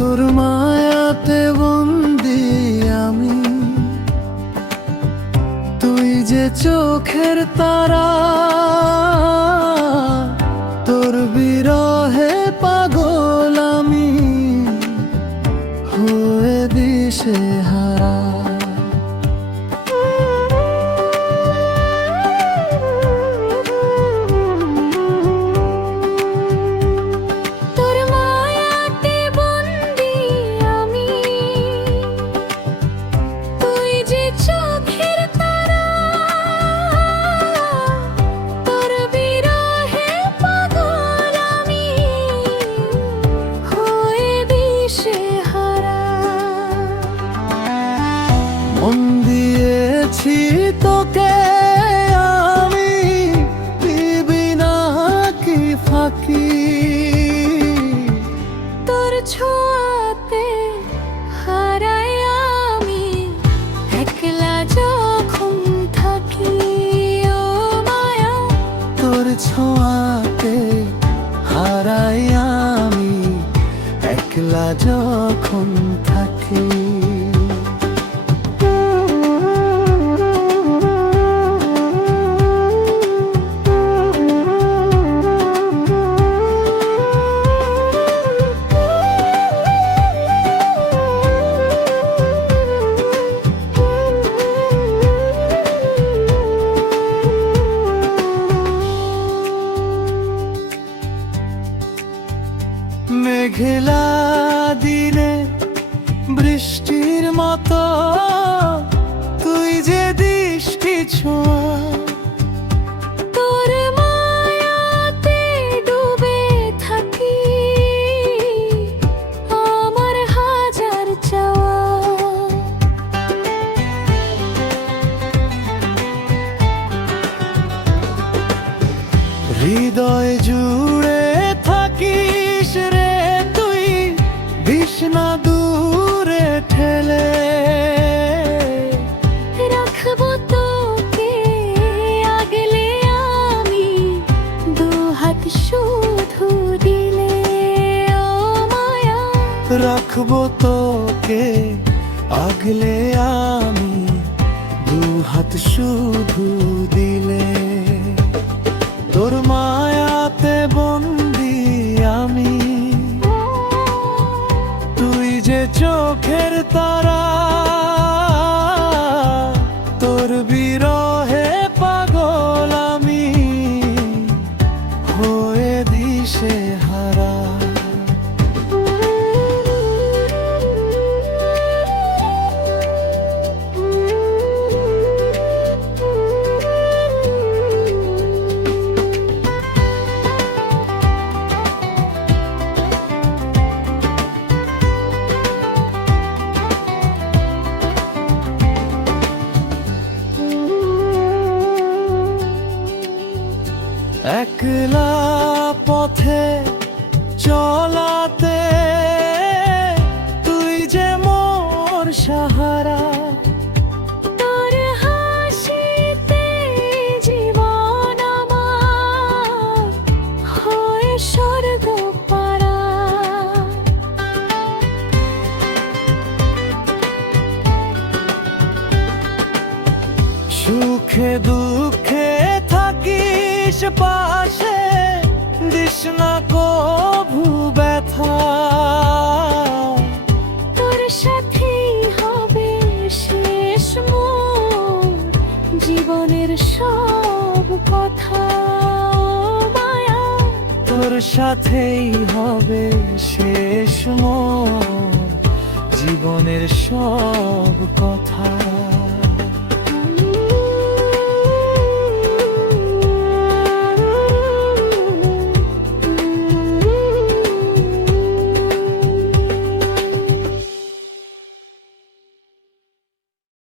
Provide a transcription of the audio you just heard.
তোর মায়াতে বন্দি আমি, তুই যে চোখের তারা, তোর বিরহে পাগল আমি, হয়ে দিশেহারা। মন দিয়েছি তোকে আমি, দিবি না কি ফাঁকি, তোর ছোঁয়াতে হারাই আমি, একলা যখন থাকি ও মায়া। তোর ছোঁয়াতে হারাই আমি, একলা যখন থাকি। মেঘলা দিনে বৃষ্টির মতো তুই যে দৃষ্টি ছোঁয়া, তোর মায়াতে ডুবে থাকি, আমার হাজার চাওয়া। হৃদয় জুড়ে থাকিস রে তুই, বিষ্ণা দূরে ঠেলে, রাখবো তোকে আগলে আমি, দু হাত শুধু দিলে ও মায়া। রাখবো তোকে আগলে আমি, দু হাত শুধু দিলে। তোর মায়াতে বন্দি আমি, তুই যে চোখের তারা, তোর বিরহে পাগল আমি, হয়ে দিশেহারা। একলা পথে চলাতে তুই যে মোর সাহারা, তোর হাসিতে জীবন আমার হয়ে স্বর্গ পারা। সুখে দুঃখে থাকিস পাশে, দিস না কভু ব্যথা, তোর সাথেই হবে শেষ মোর জীবনের সব কথা মায়া। তোর সাথেই হবে শেষ মোর জীবনের সব কথা।